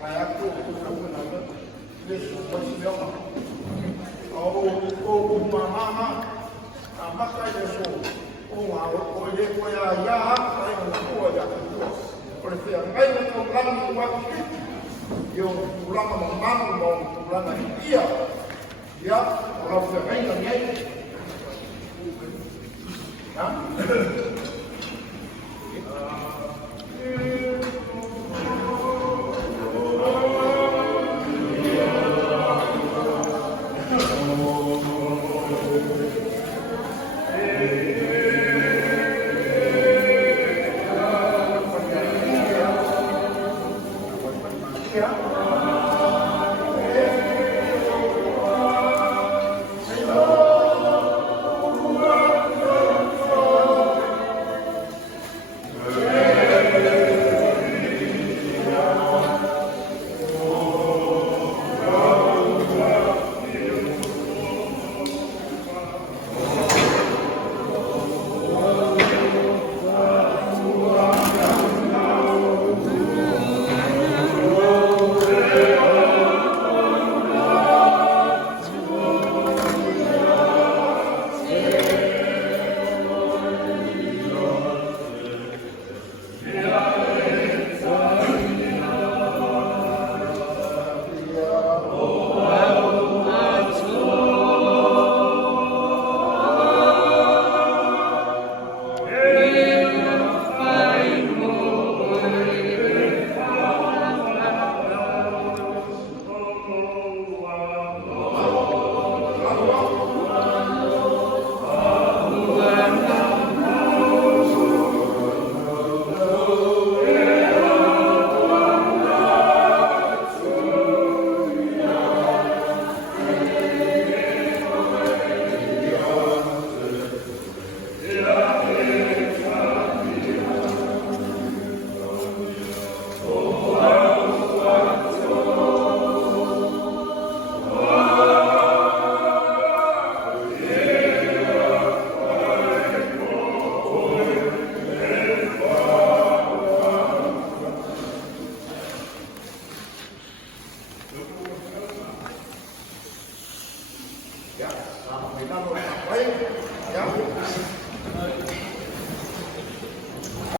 Kaya ako, kung ano, Yesus, o umamama, maka Yesu, o ye ko ya ay ko ya. Porque ay no plan ni wa yung ulang mamang mo ulang na iya. Ya, orang se venga bien. ¿Ah? Ya, kita mau ngapain? Ya,